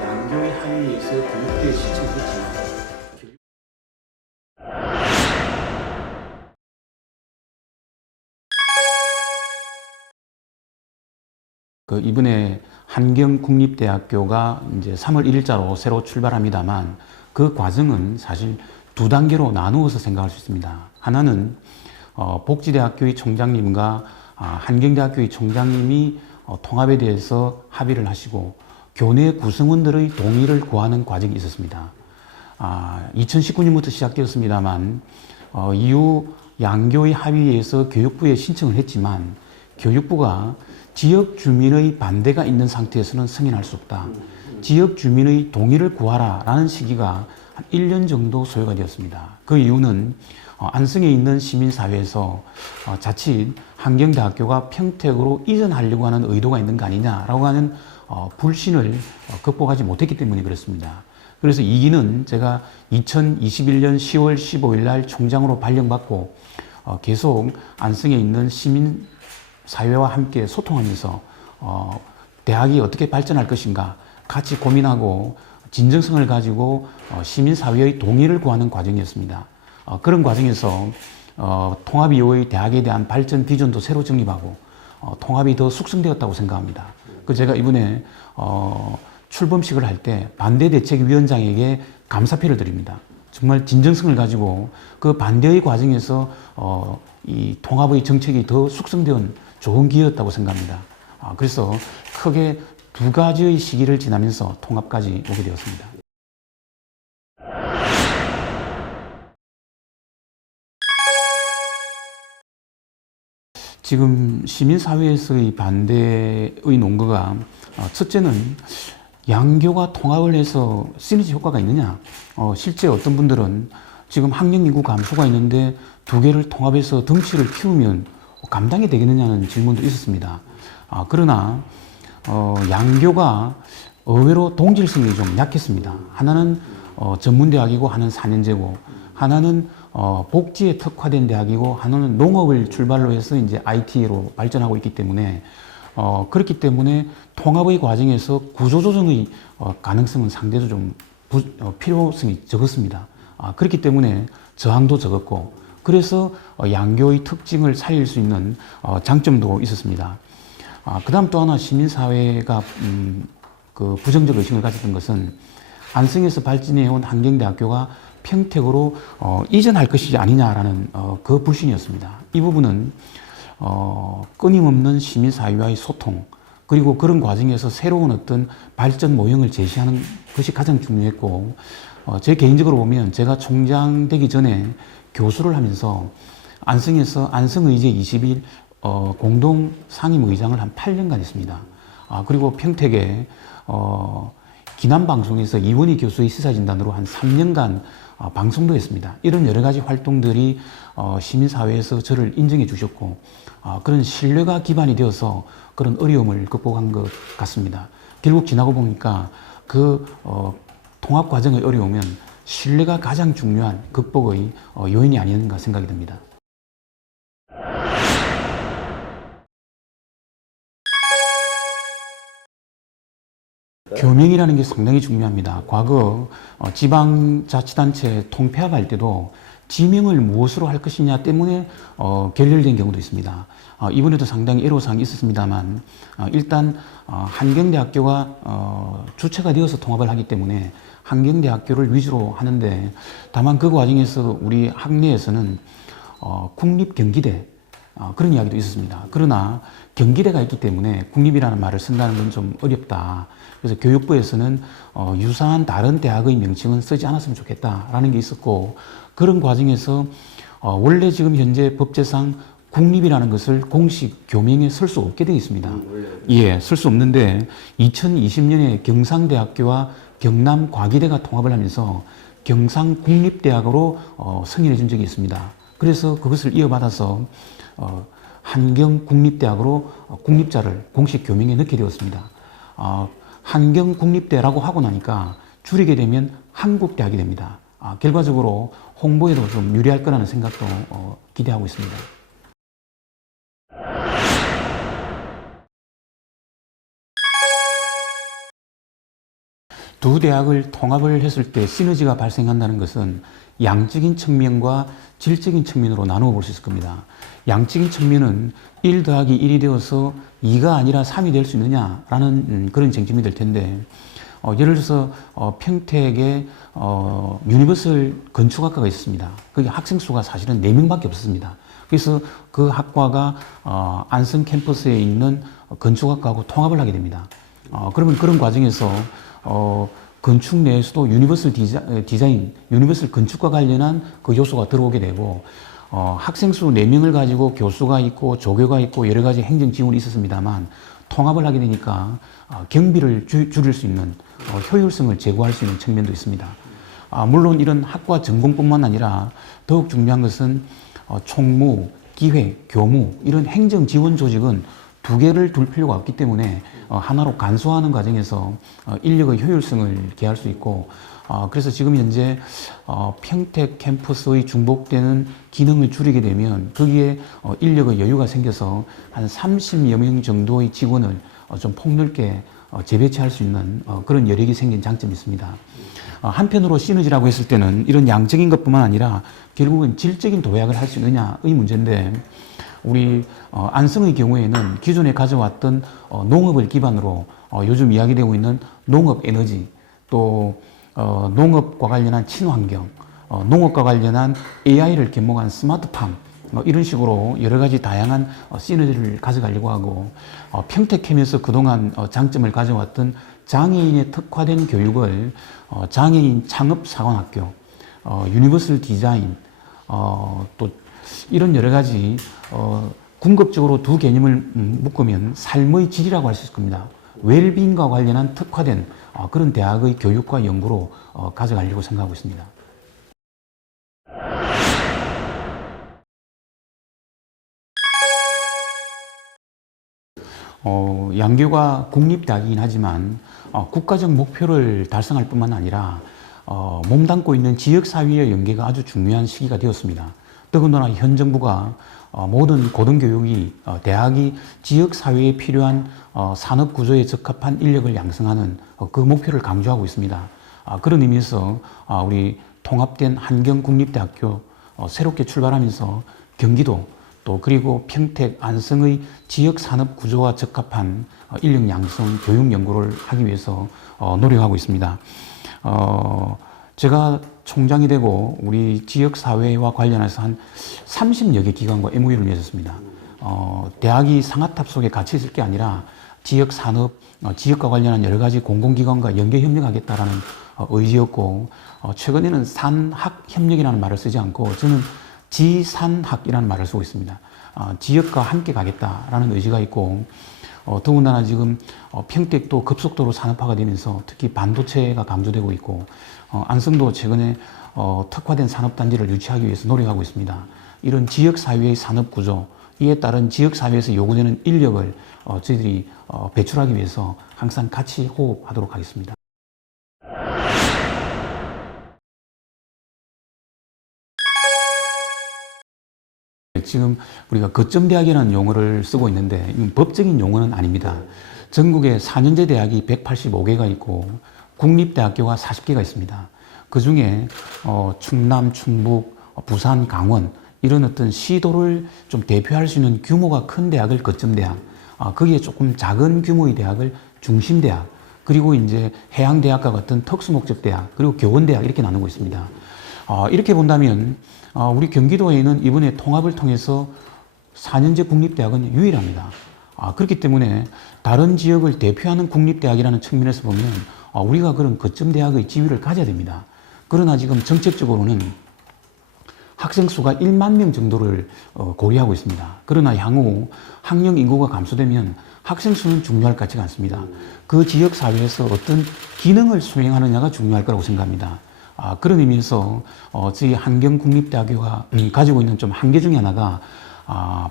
양교의 합의에서 교육부에 신청했지만 이번에 한경국립대학교가 이제 3월 1일자로 새로 출발합니다만 그 과정은 사실 두 단계로 나누어서 생각할 수 있습니다. 하나는 복지대학교의 총장님과 한경대학교의 총장님이 통합에 대해서 합의를 하시고 교내 구성원들의 동의를 구하는 과정이 있었습니다. 2019년부터 시작되었습니다만 이후 양교의 합의에서 교육부에 신청을 했지만 교육부가 지역 주민의 반대가 있는 상태에서는 승인할 수 없다. 지역 주민의 동의를 구하라 라는 시기가 한 1년 정도 소요가 되었습니다. 그 이유는 안성에 있는 시민사회에서 자칫 한경대학교가 평택으로 이전하려고 하는 의도가 있는 거 아니냐라고 하는 불신을 극복하지 못했기 때문에 그렇습니다. 그래서 2기는 제가 2021년 10월 15일 날 총장으로 발령받고 계속 안성에 있는 시민사회와 함께 소통하면서 대학이 어떻게 발전할 것인가 같이 고민하고 진정성을 가지고 시민사회의 동의를 구하는 과정이었습니다. 그런 과정에서 통합 이후의 대학에 대한 발전 비전도 새로 정립하고 통합이 더 숙성되었다고 생각합니다. 그 제가 이번에 출범식을 할 때 반대대책위원장에게 감사패를 드립니다. 정말 진정성을 가지고 그 반대의 과정에서 이 통합의 정책이 더 숙성된 좋은 기회였다고 생각합니다. 그래서 크게 두 가지의 시기를 지나면서 통합까지 오게 되었습니다. 지금 시민사회에서의 반대의 논거가 첫째는 양교가 통합을 해서 시너지 효과가 있느냐. 실제 어떤 분들은 지금 학령 인구 감소가 있는데 두 개를 통합해서 덩치를 키우면 감당이 되겠느냐는 질문도 있었습니다. 그러나 양교가 의외로 동질성이 좀 약했습니다. 하나는 전문대학이고 하나는 4년제고 하나는 복지에 특화된 대학이고 하나는 농업을 출발로 해서 이제 IT로 발전하고 있기 때문에 그렇기 때문에 통합의 과정에서 구조조정의 가능성은 상대적으로 좀 필요성이 적었습니다. 그렇기 때문에 저항도 적었고 그래서 양교의 특징을 살릴 수 있는 장점도 있었습니다. 그 다음 또 하나 시민사회가 그 부정적 의식을 가졌던 것은 안성에서 발전해온 한경대학교가 평택으로 이전할 것이 아니냐라는 그 불신이었습니다. 이 부분은 끊임없는 시민사회와의 소통 그리고 그런 과정에서 새로운 어떤 발전 모형을 제시하는 것이 가장 중요했고 제 개인적으로 보면 제가 총장 되기 전에 교수를 하면서 안성에서 안성의제 20일 공동 상임의장을 한 8년간 했습니다. 그리고 평택에 기남방송에서 이원희 교수의 시사진단으로 한 3년간 방송도 했습니다. 이런 여러 가지 활동들이 시민사회에서 저를 인정해 주셨고 그런 신뢰가 기반이 되어서 그런 어려움을 극복한 것 같습니다. 결국 지나고 보니까 그 통합 과정의 어려움은 신뢰가 가장 중요한 극복의 요인이 아닌가 생각이 듭니다. 교명이라는 게 상당히 중요합니다. 과거 지방자치단체 통폐합할 때도 지명을 무엇으로 할 것이냐 때문에 결렬된 경우도 있습니다. 이번에도 상당히 애로사항이 있었습니다만 일단 한경대학교가 주체가 되어서 통합을 하기 때문에 한경대학교를 위주로 하는데 다만 그 과정에서 우리 학내에서는 국립경기대 그런 이야기도 있었습니다. 그러나 경기대가 있기 때문에 국립이라는 말을 쓴다는 건 좀 어렵다. 그래서 교육부에서는 유사한 다른 대학의 명칭은 쓰지 않았으면 좋겠다라는 게 있었고, 그런 과정에서 원래 지금 현재 법제상 국립이라는 것을 공식 교명에 쓸 수 없게 되어 있습니다. 예, 쓸 수 없는데 2020년에 경상대학교와 경남과기대가 통합을 하면서 경상국립대학으로 승인해 준 적이 있습니다. 그래서 그것을 이어받아서 한경국립대학으로 국립자를 공식 교명에 넣게 되었습니다. 한경국립대라고 하고 나니까 줄이게 되면 한국대학이 됩니다. 결과적으로 홍보에도 좀 유리할 거라는 생각도 기대하고 있습니다. 두 대학을 통합을 했을 때 시너지가 발생한다는 것은 양적인 측면과 질적인 측면으로 나누어 볼 수 있을 겁니다. 양적인 측면은 1 더하기 1이 되어서 2가 아니라 3이 될 수 있느냐라는 그런 쟁점이 될 텐데, 예를 들어서 평택에 유니버설 건축학과가 있었습니다. 거기 학생 수가 사실은 4명밖에 없었습니다. 그래서 그 학과가 안성 캠퍼스에 있는 건축학과하고 통합을 하게 됩니다. 그러면 그런 과정에서 건축 내에서도 유니버설 디자인, 유니버설 건축과 관련한 그 요소가 들어오게 되고, 학생 수 4명을 가지고 교수가 있고 조교가 있고 여러 가지 행정 지원이 있었습니다만, 통합을 하게 되니까 경비를 줄일 수 있는 효율성을 제고할 수 있는 측면도 있습니다. 물론 이런 학과 전공뿐만 아니라 더욱 중요한 것은 총무, 기획, 교무 이런 행정 지원 조직은 2개를 둘 필요가 없기 때문에 하나로 간소화하는 과정에서 인력의 효율성을 기할 수 있고, 그래서 지금 현재 평택 캠퍼스의 중복되는 기능을 줄이게 되면 거기에 인력의 여유가 생겨서 한 30여 명 정도의 직원을 좀 폭넓게 재배치할 수 있는 그런 여력이 생긴 장점이 있습니다. 한편으로 시너지라고 했을 때는 이런 양적인 것뿐만 아니라 결국은 질적인 도약을 할 수 있느냐의 문제인데, 우리 안성의 경우에는 기존에 가져왔던 농업을 기반으로 요즘 이야기되고 있는 농업 에너지, 또 농업과 관련한 친환경, 농업과 관련한 AI를 접목한 스마트팜, 이런 식으로 여러 가지 다양한 시너지를 가져가려고 하고, 평택캠에서 그동안 장점을 가져왔던 장애인에 특화된 교육을 장애인 창업사관학교, 유니버설 디자인, 또 이런 여러 가지 궁극적으로 두 개념을 묶으면 삶의 질이라고 할 수 있을 겁니다. 웰빙과 관련한 특화된 그런 대학의 교육과 연구로 가져가려고 생각하고 있습니다. 양교가 국립대학이긴 하지만 국가적 목표를 달성할 뿐만 아니라 몸담고 있는 지역사회의 연계가 아주 중요한 시기가 되었습니다. 더군다나 현 정부가 모든 고등교육이 대학이 지역사회에 필요한 산업구조에 적합한 인력을 양성하는 그 목표를 강조하고 있습니다. 그런 의미에서 우리 통합된 한경국립대학교 새롭게 출발하면서 경기도 또 그리고 평택, 안성의 지역산업구조와 적합한 인력 양성, 교육 연구를 하기 위해서 노력하고 있습니다. 제가 총장이 되고 우리 지역사회와 관련해서 한 30여 개 기관과 MOU를 맺었습니다. 대학이 상아탑 속에 갇혀 있을 게 아니라 지역산업, 지역과 관련한 여러 가지 공공기관과 연계협력하겠다라는 의지였고, 최근에는 산학협력이라는 말을 쓰지 않고 저는 지산학이라는 말을 쓰고 있습니다. 지역과 함께 가겠다라는 의지가 있고, 더군다나 지금 평택도 급속도로 산업화가 되면서 특히 반도체가 강조되고 있고, 안성도 최근에 특화된 산업단지를 유치하기 위해서 노력하고 있습니다. 이런 지역사회의 산업구조, 이에 따른 지역사회에서 요구되는 인력을 저희들이 배출하기 위해서 항상 같이 호흡하도록 하겠습니다. 지금 우리가 거점대학이라는 용어를 쓰고 있는데 이건 법적인 용어는 아닙니다. 전국에 4년제 대학이 185개가 있고 국립대학교가 40개가 있습니다. 그 중에 충남, 충북, 부산, 강원 이런 어떤 시도를 좀 대표할 수 있는 규모가 큰 대학을 거점대학, 거기에 조금 작은 규모의 대학을 중심대학, 그리고 이제 해양대학과 같은 특수목적대학, 그리고 교원대학 이렇게 나누고 있습니다. 이렇게 본다면 우리 경기도에는 이번에 통합을 통해서 4년제 국립대학은 유일합니다. 그렇기 때문에 다른 지역을 대표하는 국립대학이라는 측면에서 보면 우리가 그런 거점 대학의 지위를 가져야 됩니다. 그러나 지금 정책적으로는 학생 수가 1만 명 정도를 고려하고 있습니다. 그러나 향후 학령 인구가 감소되면 학생 수는 중요할 것 같지가 않습니다. 그 지역 사회에서 어떤 기능을 수행하느냐가 중요할 거라고 생각합니다. 그런 의미에서 저희 한경국립대학교가 가지고 있는 좀 한계 중에 하나가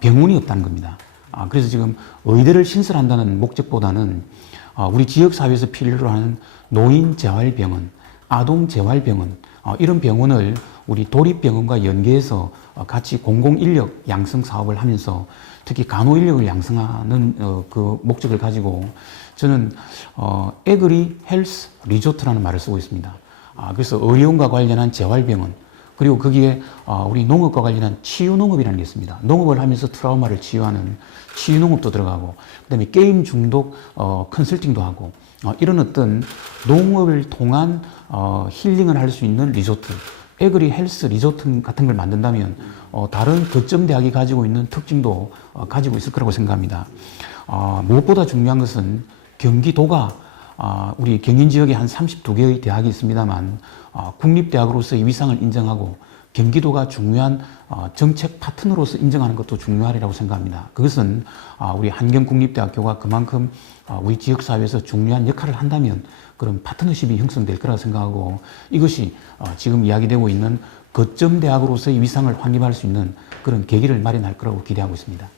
병원이 없다는 겁니다. 그래서 지금 의대를 신설한다는 목적보다는 우리 지역 사회에서 필요로 하는 노인 재활병원, 아동 재활병원 이런 병원을 우리 도립병원과 연계해서 같이 공공인력 양성 사업을 하면서 특히 간호인력을 양성하는 그 목적을 가지고 저는 에그리 헬스 리조트라는 말을 쓰고 있습니다. 그래서 의료원과 관련한 재활병원 그리고 거기에 우리 농업과 관련한 치유농업이라는 게 있습니다. 농업을 하면서 트라우마를 치유하는 치유농업도 들어가고 그다음에 게임 중독 컨설팅도 하고 이런 어떤 농업을 통한 힐링을 할 수 있는 리조트 에그리 헬스 리조트 같은 걸 만든다면 다른 거점 대학이 가지고 있는 특징도 가지고 있을 거라고 생각합니다. 무엇보다 중요한 것은 경기도가 우리 경인 지역에 한 32개의 대학이 있습니다만 국립대학으로서의 위상을 인정하고 경기도가 중요한 정책 파트너로서 인정하는 것도 중요하리라고 생각합니다. 그것은 우리 한경국립대학교가 그만큼 우리 지역사회에서 중요한 역할을 한다면 그런 파트너십이 형성될 거라고 생각하고 이것이 지금 이야기되고 있는 거점 대학으로서의 위상을 확립할 수 있는 그런 계기를 마련할 거라고 기대하고 있습니다.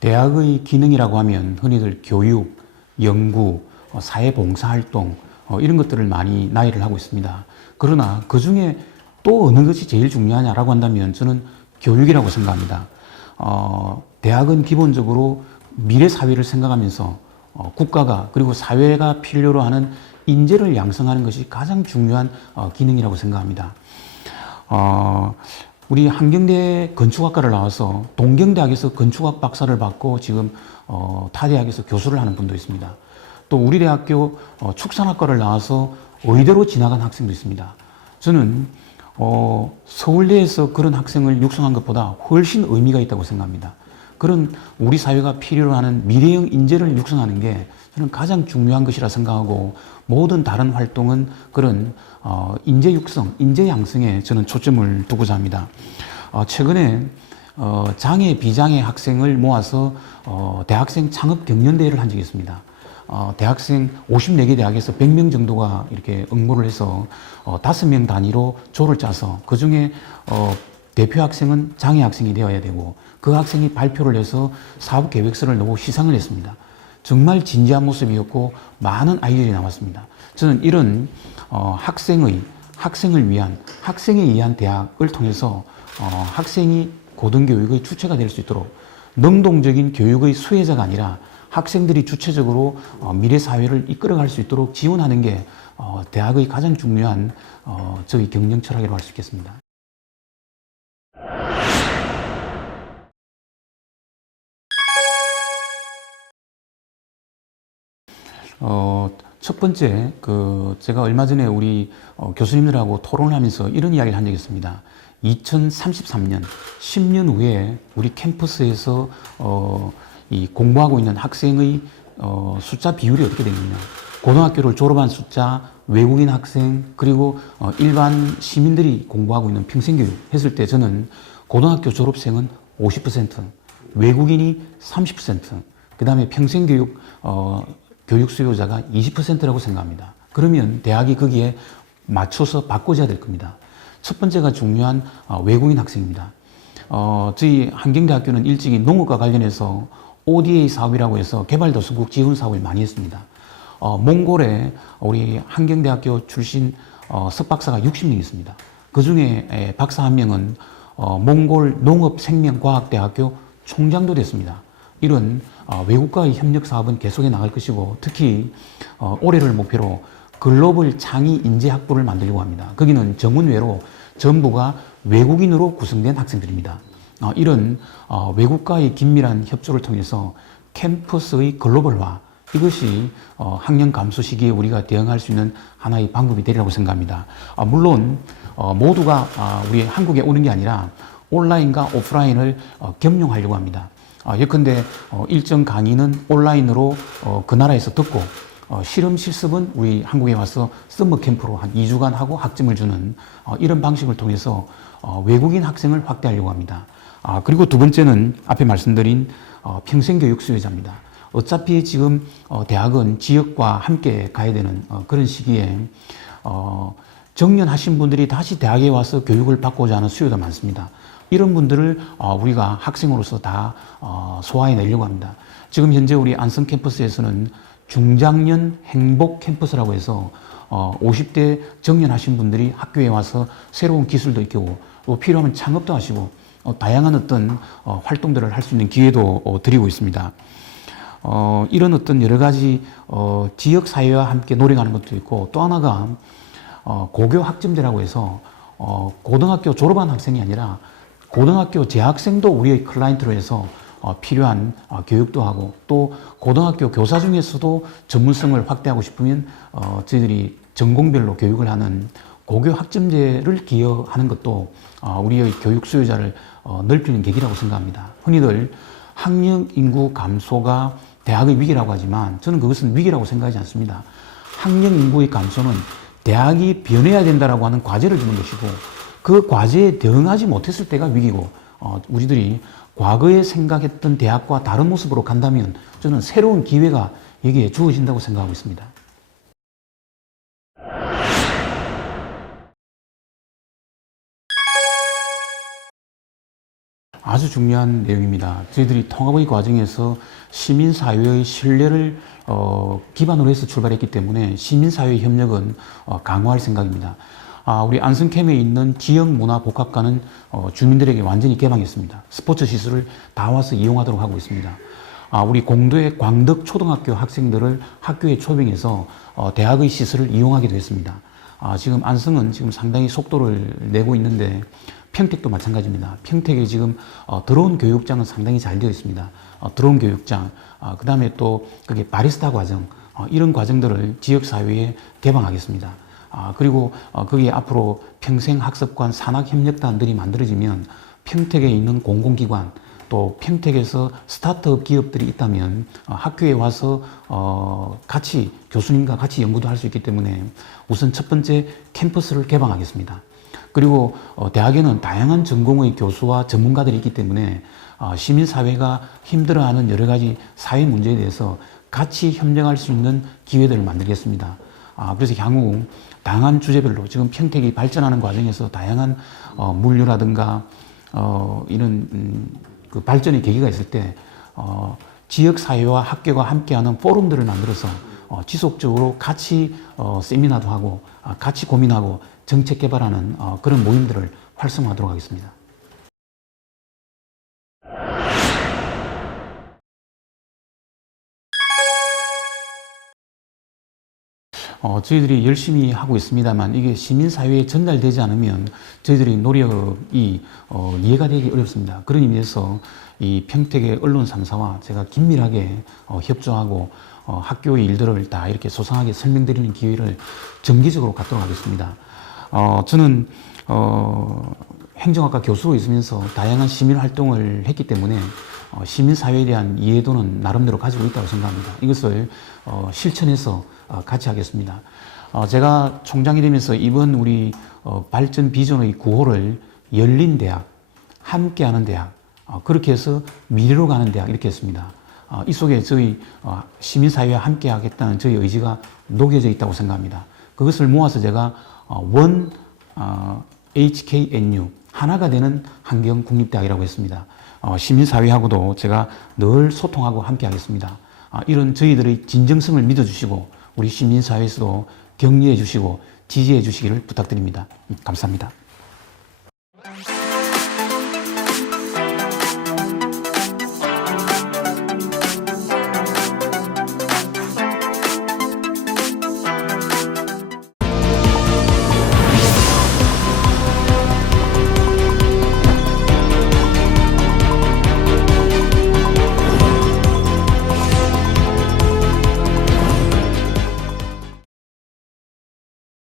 대학의 기능이라고 하면 흔히들 교육, 연구, 사회봉사활동 이런 것들을 많이 나열을 하고 있습니다. 그러나 그 중에 또 어느 것이 제일 중요하냐라고 한다면 저는 교육이라고 생각합니다. 대학은 기본적으로 미래 사회를 생각하면서 국가가 그리고 사회가 필요로 하는 인재를 양성하는 것이 가장 중요한 기능이라고 생각합니다. 우리 한경대 건축학과를 나와서 동경대학에서 건축학 박사를 받고 지금 타 대학에서 교수를 하는 분도 있습니다. 또 우리 대학교 축산학과를 나와서 의대로 지나간 학생도 있습니다. 저는 서울대에서 그런 학생을 육성한 것보다 훨씬 의미가 있다고 생각합니다. 그런 우리 사회가 필요로 하는 미래형 인재를 육성하는 게 저는 가장 중요한 것이라 생각하고 모든 다른 활동은 그런 인재 육성, 인재 양성에 저는 초점을 두고자 합니다. 최근에 장애, 비장애 학생을 모아서 대학생 창업 경연대회를 한 적이 있습니다. 대학생 54개 대학에서 100명 정도가 이렇게 응모를 해서 5명 단위로 조를 짜서 그 중에 대표 학생은 장애 학생이 되어야 되고 그 학생이 발표를 해서 사업 계획서를 내고 시상을 했습니다. 정말 진지한 모습이었고 많은 아이디어들이 나왔습니다. 저는 이런 학생을 위한 학생에 의한 대학을 통해서 학생이 고등교육의 주체가 될 수 있도록 능동적인 교육의 수혜자가 아니라 학생들이 주체적으로 미래 사회를 이끌어갈 수 있도록 지원하는 게 대학의 가장 중요한 저희 경영 철학이라고 할 수 있겠습니다. 첫 번째, 제가 얼마 전에 우리 교수님들하고 토론을 하면서 이런 이야기를 한 적이 있습니다. 2033년, 10년 후에 우리 캠퍼스에서 이 공부하고 있는 학생의 숫자 비율이 어떻게 되느냐. 고등학교를 졸업한 숫자, 외국인 학생, 그리고 일반 시민들이 공부하고 있는 평생교육 했을 때 저는 고등학교 졸업생은 50%, 외국인이 30%, 그 다음에 평생교육 교육 수요자가 20%라고 생각합니다. 그러면 대학이 거기에 맞춰서 바꿔줘야 될 겁니다. 첫 번째가 중요한 외국인 학생입니다. 저희 한경대학교는 일찍이 농업과 관련해서 ODA 사업이라고 해서 개발도서국 지원 사업을 많이 했습니다. 몽골에 우리 한경대학교 출신 석박사가 60명 있습니다. 그 중에 박사 한 명은 몽골 농업생명과학대학교 총장도 됐습니다. 이런 외국과의 협력 사업은 계속해 나갈 것이고 특히 올해를 목표로 글로벌 창의 인재 학부를 만들려고 합니다. 거기는 정원외로 전부가 외국인으로 구성된 학생들입니다. 이런 외국과의 긴밀한 협조를 통해서 캠퍼스의 글로벌화, 이것이 학령 감소 시기에 우리가 대응할 수 있는 하나의 방법이 되리라고 생각합니다. 물론 모두가 우리 한국에 오는 게 아니라 온라인과 오프라인을 겸용하려고 합니다. 예컨대 일정 강의는 온라인으로 그 나라에서 듣고 실험 실습은 우리 한국에 와서 서머 캠프로 한 2주간 하고 학점을 주는 이런 방식을 통해서 외국인 학생을 확대하려고 합니다. 그리고 두 번째는 앞에 말씀드린 평생교육 수요자입니다. 어차피 지금 대학은 지역과 함께 가야 되는 그런 시기에 정년하신 분들이 다시 대학에 와서 교육을 받고자 하는 수요가 많습니다. 이런 분들을 우리가 학생으로서 다 소화해내려고 합니다. 지금 현재 우리 안성 캠퍼스에서는 중장년 행복 캠퍼스라고 해서 50대 정년하신 분들이 학교에 와서 새로운 기술도 익히고 또 필요하면 창업도 하시고 다양한 어떤 활동들을 할 수 있는 기회도 드리고 있습니다. 이런 어떤 여러 가지 지역 사회와 함께 노력하는 것도 있고 또 하나가 고교 학점제라고 해서 고등학교 졸업한 학생이 아니라 고등학교 재학생도 우리의 클라이언트로 해서 필요한 교육도 하고 또 고등학교 교사 중에서도 전문성을 확대하고 싶으면 저희들이 전공별로 교육을 하는 고교 학점제를 기여하는 것도 우리의 교육 수요자를 넓히는 계기라고 생각합니다. 흔히들 학령 인구 감소가 대학의 위기라고 하지만 저는 그것은 위기라고 생각하지 않습니다. 학령 인구의 감소는 대학이 변해야 된다라고 하는 과제를 주는 것이고 그 과제에 대응하지 못했을 때가 위기고 우리들이 과거에 생각했던 대학과 다른 모습으로 간다면 저는 새로운 기회가 여기에 주어진다고 생각하고 있습니다. 아주 중요한 내용입니다. 저희들이 통합의 과정에서 시민사회의 신뢰를 기반으로 해서 출발했기 때문에 시민사회 협력은 강화할 생각입니다. 우리 안성캠에 있는 지역문화복합관은 주민들에게 완전히 개방했습니다. 스포츠 시설을 다 와서 이용하도록 하고 있습니다. 우리 공도의 광덕초등학교 학생들을 학교에 초빙해서 대학의 시설을 이용하기도 했습니다. 지금 안성은 지금 상당히 속도를 내고 있는데 평택도 마찬가지입니다. 평택에 지금 드론 교육장은 상당히 잘 되어 있습니다. 드론 교육장, 그 다음에 또 그게 바리스타 과정, 이런 과정들을 지역사회에 개방하겠습니다. 그리고 거기에 앞으로 평생학습관 산학협력단들이 만들어지면 평택에 있는 공공기관 또 평택에서 스타트업 기업들이 있다면 학교에 와서 같이 교수님과 같이 연구도 할 수 있기 때문에 우선 첫 번째 캠퍼스를 개방하겠습니다. 그리고 대학에는 다양한 전공의 교수와 전문가들이 있기 때문에 시민사회가 힘들어하는 여러 가지 사회 문제에 대해서 같이 협력할 수 있는 기회들을 만들겠습니다. 그래서 향후 다양한 주제별로 지금 평택이 발전하는 과정에서 다양한 물류라든가 이런 그 발전의 계기가 있을 때 지역사회와 학교가 함께하는 포럼들을 만들어서 지속적으로 같이 세미나도 하고 같이 고민하고 정책 개발하는 그런 모임들을 활성화하도록 하겠습니다. 저희들이 열심히 하고 있습니다만 이게 시민사회에 전달되지 않으면 저희들의 노력이 이해가 되기 어렵습니다. 그런 의미에서 이 평택의 언론 3사와 제가 긴밀하게 협조하고 학교의 일들을 다 이렇게 소상하게 설명드리는 기회를 정기적으로 갖도록 하겠습니다. 저는 행정학과 교수로 있으면서 다양한 시민활동을 했기 때문에 시민사회에 대한 이해도는 나름대로 가지고 있다고 생각합니다. 이것을 실천해서 같이 하겠습니다. 제가 총장이 되면서 이번 우리 발전 비전의 9호를 열린 대학, 함께하는 대학, 그렇게 해서 미래로 가는 대학 이렇게 했습니다. 이 속에 저희 시민사회와 함께 하겠다는 저희 의지가 녹여져 있다고 생각합니다. 그것을 모아서 제가 원 HKNU, 하나가 되는 환경국립대학이라고 했습니다. 시민사회하고도 제가 늘 소통하고 함께 하겠습니다. 이런 저희들의 진정성을 믿어주시고 우리 시민사회에서도 격려해 주시고 지지해 주시기를 부탁드립니다. 감사합니다.